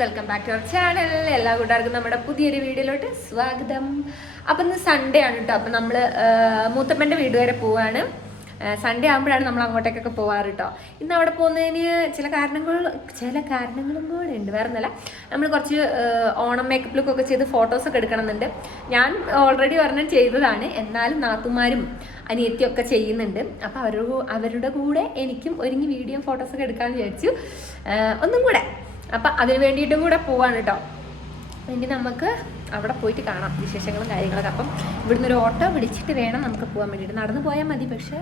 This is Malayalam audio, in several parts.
Welcome back to our channel എല്ലാ കൂട്ടുകാർക്കും നമ്മുടെ പുതിയൊരു വീഡിയോയിലോട്ട് സ്വാഗതം. അപ്പം ഇന്ന് സൺഡേ ആണ് കേട്ടോ അപ്പം നമ്മൾ മൂത്തപ്പന്റെ വീട് വരെ പോവാണ്. സൺഡേ ആകുമ്പോഴാണ് നമ്മൾ അങ്ങോട്ടേക്കൊക്കെ പോവാറ് കേട്ടോ ഇന്ന് അവിടെ പോകുന്നതിന് ചില കാരണങ്ങൾ ചില കാരണങ്ങളും കൂടെ ഉണ്ട്. വേറെ ഒന്നല്ല നമ്മൾ കുറച്ച് ഓണം മേക്കപ്പ് ലുക്കൊക്കെ ചെയ്ത് ഫോട്ടോസൊക്കെ എടുക്കണമെന്നുണ്ട്. ഞാൻ ഓൾറെഡി ഒരെണ്ണം ചെയ്തതാണ്. എന്നാലും നാത്തുമാരും അനിയത്തിയൊക്കെ ചെയ്യുന്നുണ്ട്. അപ്പോൾ അവരുടെ അവരുടെ കൂടെ എനിക്കും ഒരുങ്ങി വീഡിയോ ഫോട്ടോസൊക്കെ എടുക്കാമെന്ന് വിചാരിച്ചു. ഒന്നും കൂടെ. അപ്പം അതിന് വേണ്ടിയിട്ടും കൂടെ പോവാണ് കേട്ടോ ഇനി നമുക്ക് അവിടെ പോയിട്ട് കാണാം വിശേഷങ്ങളും കാര്യങ്ങളൊക്കെ. അപ്പം ഇവിടുന്ന് ഒരു ഓട്ടോ വിളിച്ചിട്ട് വേണം നമുക്ക് പോകാൻ വേണ്ടിയിട്ട്. നടന്നു പോയാൽ മതി പക്ഷെ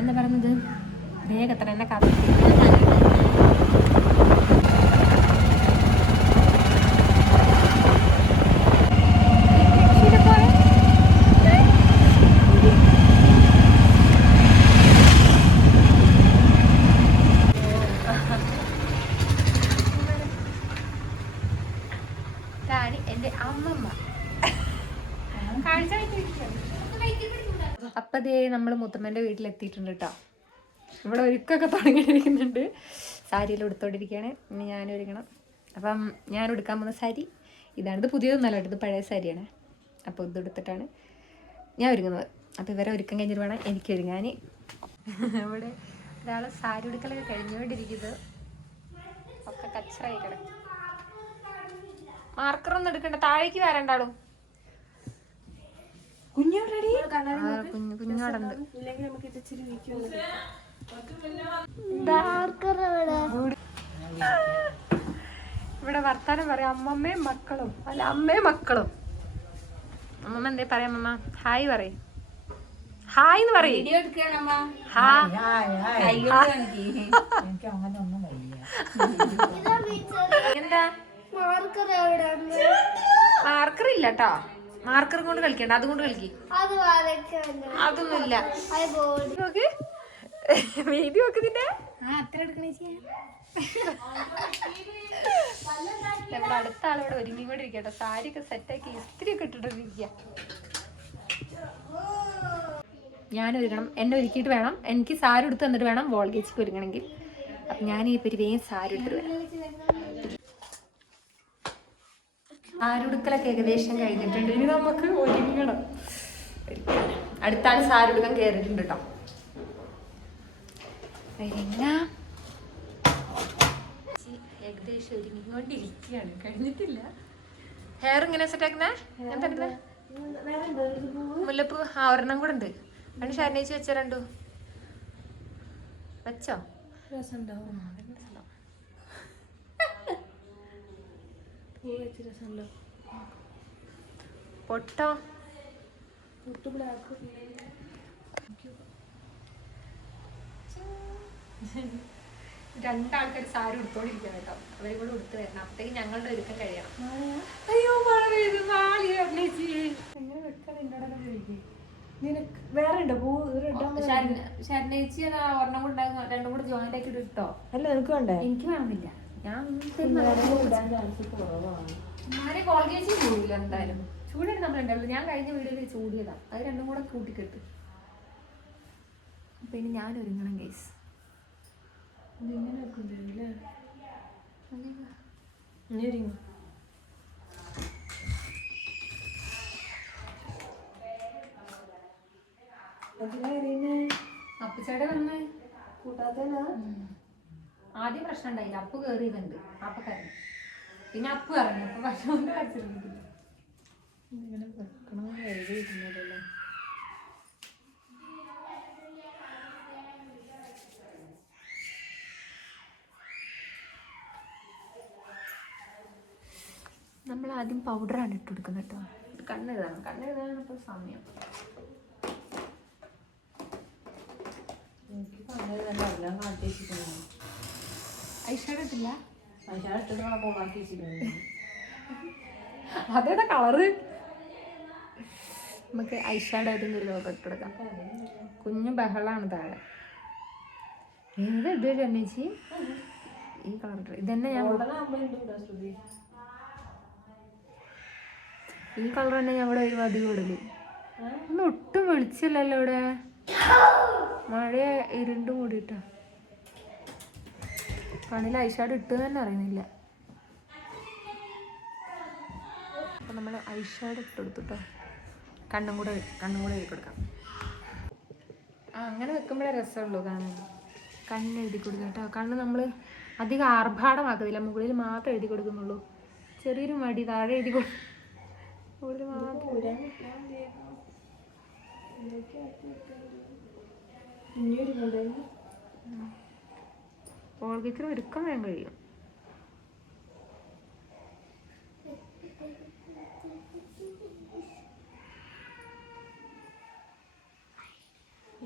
എന്താ പറയുന്നത്? വേഗത്ര എന്നെ കാത്തു ഇതാണ് എന്റെ അമ്മമ്മ കാഴ്ച അപ്പൊ ദേ നമ്മൾ മുത്തമ്മന്റെ വീട്ടിലെത്തിയിട്ടുണ്ട് കേട്ടോ ഇവിടെ ഒരുക്കൊക്കെ തുടങ്ങിയിരിക്കുന്നുണ്ട് സാരിയിൽ എടുത്തോണ്ടിരിക്കുകയാണ് ഇനി ഞാൻ ഒരുങ്ങണം. അപ്പം ഞാൻ എടുക്കാൻ പോകുന്ന സാരി ഇതാണ് ഇത് പുതിയതൊന്നല്ല ഇത് പഴയ സാരിയാണ്. അപ്പോൾ ഇത് എടുത്തിട്ടാണ് ഞാൻ ഒരുങ്ങുന്നത്. അപ്പോൾ ഇവരെ ഒരുക്കം കഴിഞ്ഞിട്ട് വേണം എനിക്ക് ഒരുങ്ങാൻ ഇവിടെ ഒരാൾ സാരി ഉടുക്കലൊക്കെ കഴിഞ്ഞുകൊണ്ടിരിക്കുന്നത് ഒക്കെ കച്ചറായി കിടക്കും മാർക്കർ ഒന്നും എടുക്കണ്ട താഴേക്ക് വരണ്ടാളും കുഞ്ഞോടടി കുഞ്ഞു കുഞ്ഞോടുണ്ട് ഇവിടെ വർത്താനം പറയാം. അമ്മമ്മയും മക്കളും. അല്ല അമ്മയും മക്കളും. അമ്മമ്മ എന്തേ പറയാം അമ്മ ഹായ് പറയും. ഹായ് എന്ന് പറയും. ഹാ എന്താ? മാർക്കർ ഇല്ല കേട്ടോ മാർക്കർ കൊണ്ട് കളിക്കണ്ട അതുകൊണ്ട് കളിക്ക്. അതൊന്നുമില്ല. നോക്ക്. വീതി നോക്ക് നിന്റെ. ഇവിടെ അടുത്ത ആളിവിടെ ഇരിക്കട്ടോ സാരി ഒക്കെ സെറ്റാക്കി ഇസ്തിരി ഒക്കെ ഇട്ടിട്ടിരിക്കുക ഞാൻ ഒരുങ്ങണം. എന്നെ ഒരുക്കിയിട്ട് വേണം. എനിക്ക് സാരി എടുത്ത് തന്നിട്ട് വേണം വോൾഗേജിക്ക് ഒരുങ്ങണമെങ്കിൽ. അപ്പം ഞാൻ ഈ പെരുവേയും സാരി എടുത്തിട്ട് വരാം. സാരുടുക്കലൊക്കെ ഏകദേശം കഴിഞ്ഞിട്ടുണ്ട്. ഇനി നമുക്ക് ഒരുങ്ങണം. അടുത്താണ് സാരുടുക്കം സാരുടുക്കാൻ കയറിയിട്ടുണ്ട് കേട്ടോ ഏകദേശം ഒരുങ്ങിക്കൊണ്ടിരിക്കുകയാണ് കഴിഞ്ഞിട്ടില്ല. ഹെയർ ഇങ്ങനെ സെറ്റ് ആക്കുന്നേ? എന്താ മുല്ലപ്പൂ. ആ ഒരെണ്ണം കൂടെ ഉണ്ട്. അതിന് ഷാനേച്ചി വെച്ച രണ്ടു. വെച്ചോ? രസമുണ്ടാവും. പൂ വെച്ച് രസമുണ്ടോ പൊട്ടോ. രണ്ടാൾക്കാർ സാരി ഉടുത്തോണ്ടിരിക്കണം കേട്ടോ. അവരെ കൂടെ ഉടുത്ത് വരണം. അപ്പത്തേക്ക് ഞങ്ങളുടെ ഒരുക്കം കഴിയണം. അയ്യോ മഴ പെയ്തു എങ്ങനെ വെക്കാൻ എന്നോടൊക്കെ നിനക്ക് വേറെ ഉണ്ടോ? പൂ ഒരെണ്ണം കൂടെ രണ്ടും കൂടെ ജോയിന്റ് ആക്കി ഇട്ടോ. അല്ല നിനക്ക് വേണ്ടേ? എനിക്ക് വേണമെന്നില്ല. ഞാൻ ഞാനേ കോൾഗേറ്റ് ചൂടില്ല എന്തായാലും. ചൂടാണ് നമ്മളുണ്ടല്ലോ ഞാൻ കഴിഞ്ഞ വീഡിയോയിൽ ചൂടിയതാ. അത് രണ്ടും കൂടെ കൂട്ടിക്കെട്ട്. ഇനി ഞാൻ ഒരുങ്ങണം കരയുന്നേ? അപ്പച്ചേടെ വന്ന് കൂട്ടാത്തനാ ആദ്യം പ്രശ്നം ഉണ്ടായില്ല. അപ്പ് കയറിയതുണ്ട് കറി പിന്നെ അപ്പ് ഇറങ്ങി അപ്പൊ ഭക്ഷണം കരച്ചിരുന്നില്ല ഇങ്ങനെ വെക്കണം എഴുതിയിരുന്നതല്ലോ നമ്മൾ ആദ്യം പൗഡറാണ് ഇട്ട് കൊടുക്കുന്നത് കേട്ടോ. കണ്ണെഴുതാണ്. കണ്ണെഴുതാനാണ് ഇപ്പോൾ സമയം. എനിക്ക് കണ്ണെഴുതാൻ എല്ലാം കാട്ടി വെച്ചിട്ടുണ്ട് ഐഷാഡ് ഇട്ടില്ല അതേതാ കളറ്? നമുക്ക് ഐഷാഡ് ഏതെങ്കിലും ഒരു ലോകം ഇട്ടെടുക്കാം കുഞ്ഞു ബഹളാണ് താഴെ. ഏത് ഇത് രമേശി ഈ കളർ ഇതന്നെ ഞാൻ ഈ കളർ തന്നെ ഞാൻ ഇവിടെ ഒരു അധികം ഇടൽ. ഒന്നും ഒട്ടും വെളിച്ചില്ലല്ലോ ഇവിടെ. മഴ ഇരുണ്ട് മൂടിയിട്ടാ കണ്ണിൽ ഐഷാഡ് ഇട്ട് തന്നെ അറിയുന്നില്ല. അപ്പൊ നമ്മൾ ഐഷാഡ് ഇട്ട് കൊടുത്തു കേട്ടോ കണ്ണും കൂടെ കണ്ണും കൂടെ എഴുതി കൊടുക്കാം. ആ അങ്ങനെ വെക്കുമ്പോഴേ രസമുള്ളൂ കാണാൻ. കണ്ണ് എഴുതി കൊടുക്കാം കേട്ടോ കണ്ണ് നമ്മൾ അധികം ആർഭാടമാക്കുന്നില്ല മുകളിൽ മാത്രം എഴുതി കൊടുക്കുന്നുള്ളൂ. ചെറിയൊരു മടി താഴെ എഴുതി കൊടുക്കും ഇനിയൊരു കൊണ്ടുപോയി ഓൾഗിക്കർ ഒരുക്കം വേഗം കഴിയും.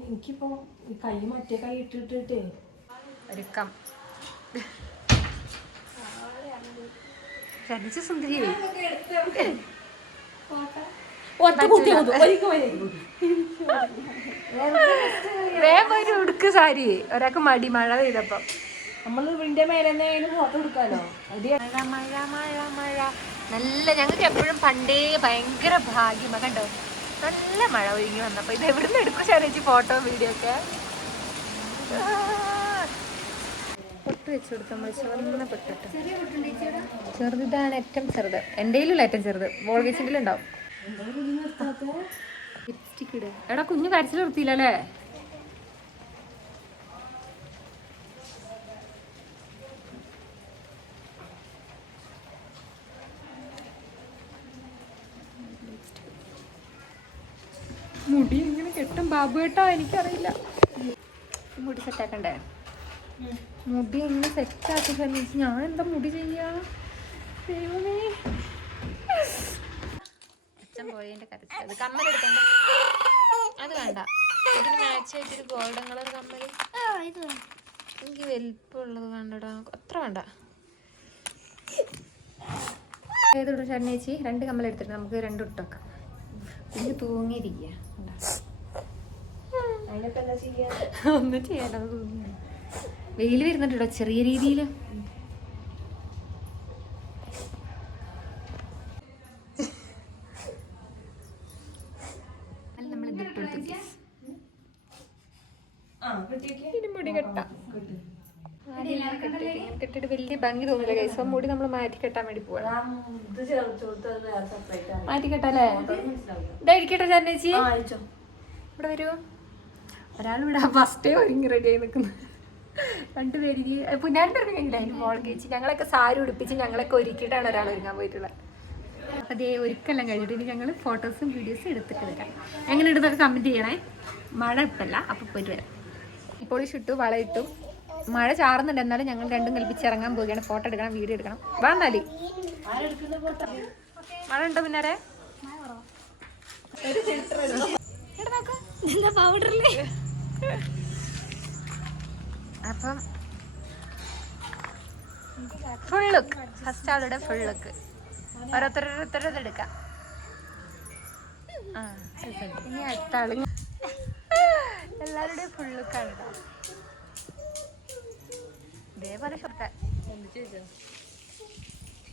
എനിക്കിപ്പോ ഈ കൈ മറ്റേ കൈ ഇട്ടിട്ടിട്ടേ. ഒരുക്കം. ജനിച്ച സുന്ദരി. വേഗം ഒരു ഉടുക്ക് സാരി. ഒരാൾക്ക് മടി മഴ പെയ്തപ്പം. നമ്മൾ വീടിന്റെ മേലെ ഫോട്ടോ എടുക്കാലോ? മഴ മഴ മഴ മഴ. നല്ല ഞങ്ങൾക്ക് എപ്പോഴും പണ്ടേ ഭയങ്കര ഭാഗ്യം. കണ്ടോ? നല്ല മഴ ഒഴുകി വന്നപ്പോ. ഇത് എവിടുന്ന് എടുക്കും ചേച്ചി ഫോട്ടോ വീഡിയോ ഒക്കെ? പൊട്ട് വെച്ച് കൊടുത്ത നമ്മൾ ചുവന്ന പൊട്ടിട്ട് ചെറുതാണ് ഏറ്റവും ചെറുത്. എന്റെ ഏറ്റവും ചെറുത്. വോൾ വെച്ചിന്റെ ഉണ്ടാവും ലിപ്സ്റ്റിക് എടാ കുഞ്ഞു കരച്ചിൽ നിർത്തിയില്ലല്ലേ മുടി ഇങ്ങനെ കെട്ടും ബാബു കേട്ടോ എനിക്കറിയില്ല. മുടി സെറ്റാക്കണ്ടേ മുടി ഇങ്ങനെ സെറ്റാക്കി ഫർണിച്ച് ഞാൻ എന്താ മുടി ചെയ്യാ? ദൈവമേ. അച്ഛൻ അത് വേണ്ട. ഇതിന് മാച്ച് ആയിട്ടൊരു ഗോൾഡൻ കളർ കമ്മൽ എനിക്ക് വലിപ്പമുള്ളത് വേണ്ടടാ. അത്ര വേണ്ട. ഏതോടും ചേട്ടനേച്ചി രണ്ട് കമ്മൽ എടുത്തിട്ട് നമുക്ക് രണ്ടു ഇട്ടൊക്കെ കുഞ്ഞ് തൂങ്ങിയിരിക്കുക ഒന്നും ചെയ്യണം വെയിൽ വരുന്നുണ്ടോ ചെറിയ രീതിയിൽ കെട്ടിട്ട് വലിയ ഭംഗി തോന്നില്ല കൈസ മുടി നമ്മൾ മാറ്റി കെട്ടാൻ വേണ്ടി പോവാ. മാറ്റി കെട്ടാലേ ഇതായിരിക്കട്ടെ അയച്ചോ. ഇവിടെ വരൂ. ഒരാളിവിടെ ഫസ്റ്റേ ഒരുങ്ങി റെഡി ആയി നിൽക്കുന്നു രണ്ടുപേര് പുന്നാന്റെ ഒരു കഴിഞ്ഞില്ല? അതിന് മോൾ കഴിച്ച്. ഞങ്ങളൊക്കെ സാരി ഉടുപ്പിച്ച് ഞങ്ങളൊക്കെ ഒരുക്കിയിട്ടാണ് ഒരാൾ ഒരുങ്ങാൻ പോയിട്ടുള്ളത്. അപ്പോൾ അതേ ഒരുക്കെല്ലാം കഴിഞ്ഞിട്ട് ഇനി ഞങ്ങൾ ഫോട്ടോസും വീഡിയോസും എടുത്തിട്ട് വരാം. എങ്ങനെ എടുത്തൊക്കെ കമന്റ് ചെയ്യണേ. മഴ ഇപ്പല്ല അപ്പോൾ പോയിട്ട് വരാം. ഇപ്പോൾ ഇട്ടു. വളയിട്ടു മഴ ചാറുന്നുണ്ട് എന്നാലും ഞങ്ങൾ രണ്ടും കൽപ്പിച്ച് ഇറങ്ങാൻ പോവുകയാണ്. ഫോട്ടോ എടുക്കണം വീഡിയോ എടുക്കണം. വേന്നാലേ മഴ ഉണ്ടോ പിന്നാരെ പൗഡറിൽ അപ്പം ഫുൾ ലുക്ക് ഫസ്റ്റ് ആളുടെ ഫുൾ ലുക്ക് ഓരോരുത്തരോരുത്തരത് എടുക്കാം. ആ ഇനി അടുത്ത ആൾ. എല്ലാവരുടെയും ഫുൾ ലുക്കാണ് കേട്ടോ ഇതേപോലെ ഷർട്ട്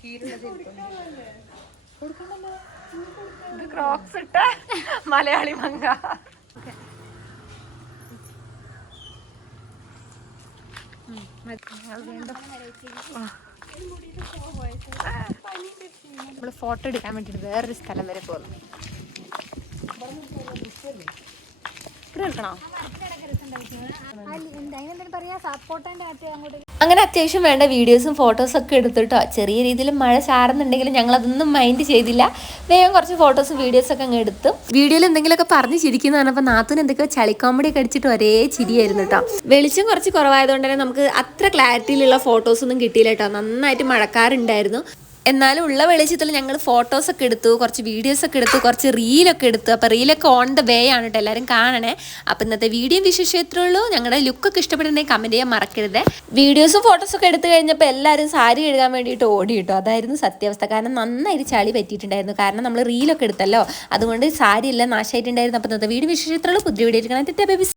ഇത് ക്രോക്സ് ഇട്ട മലയാളി മങ്ക നമ്മൾ ഫോട്ടോ എടുക്കാൻ വേണ്ടിട്ട് വേറൊരു സ്ഥലം വരെ പോകുന്നു ഇവിടെ നിൽക്കണോ? അങ്ങനെ അത്യാവശ്യം വേണ്ട വീഡിയോസും ഫോട്ടോസും ഒക്കെ എടുത്തിട്ടോ. ചെറിയ രീതിയിൽ മഴ ചാറുന്നുണ്ടെങ്കിലും ഞങ്ങൾ അതൊന്നും മൈൻഡ് ചെയ്തില്ല. വേഗം കുറച്ച് ഫോട്ടോസും വീഡിയോസും ഒക്കെ അങ്ങ് എടുത്തു. വീഡിയോയിൽ എന്തെങ്കിലുമൊക്കെ പറഞ്ഞ് ചിരിക്കുന്ന പറഞ്ഞപ്പോൾ നാത്തൂന് എന്തൊക്കെയോ ചളി കോമഡി ഒക്കെ അടിച്ചിട്ട് ഒരേ ചിരിയായിരുന്നു കേട്ടോ വെളിച്ചം കുറച്ച് കുറവായതുകൊണ്ട് തന്നെ നമുക്ക് അത്ര ക്ലാരിറ്റിയിലുള്ള ഫോട്ടോസ് ഒന്നും കിട്ടിയില്ല കേട്ടോ നന്നായിട്ട് മഴക്കാറുണ്ടായിരുന്നു. എന്നാലും ഉള്ള വെളിച്ചത്തിൽ ഞങ്ങൾ ഫോട്ടോസ് ഒക്കെ എടുത്തു കുറച്ച് വീഡിയോസ് ഒക്കെ എടുത്തു കുറച്ച് റീലൊക്കെ എടുത്തു. അപ്പോൾ റീലൊക്കെ ഓൺ ദ വേ ആണ് കേട്ടോ എല്ലാവരും കാണണേ. അപ്പോൾ ഇന്നത്തെ വീഡിയോ വിശേഷം ഞങ്ങളുടെ ലുക്കൊക്കെ ഇഷ്ടപ്പെടുന്നെങ്കിൽ കമന്റ് ചെയ്യാൻ മറക്കരുത്. വീഡിയോസും ഫോട്ടോസും ഒക്കെ എടുത്തു കഴിഞ്ഞപ്പോൾ എല്ലാവരും സാരി കഴുകാൻ വേണ്ടിയിട്ട് ഓടി കിട്ടും അതായിരുന്നു സത്യാവസ്ഥ. കാരണം നന്നായി ചളി പറ്റിയിട്ടുണ്ടായിരുന്നു. കാരണം നമ്മൾ റീലൊക്കെ എടുത്തല്ലോ. അതുകൊണ്ട് സാരി എല്ലാം നാശമായിട്ടുണ്ടായിരുന്നു അപ്പോൾ ഇന്നത്തെ വീഡിയോ വിശേഷം പുതിയ വീഡിയോ എടുക്കണം ബേബി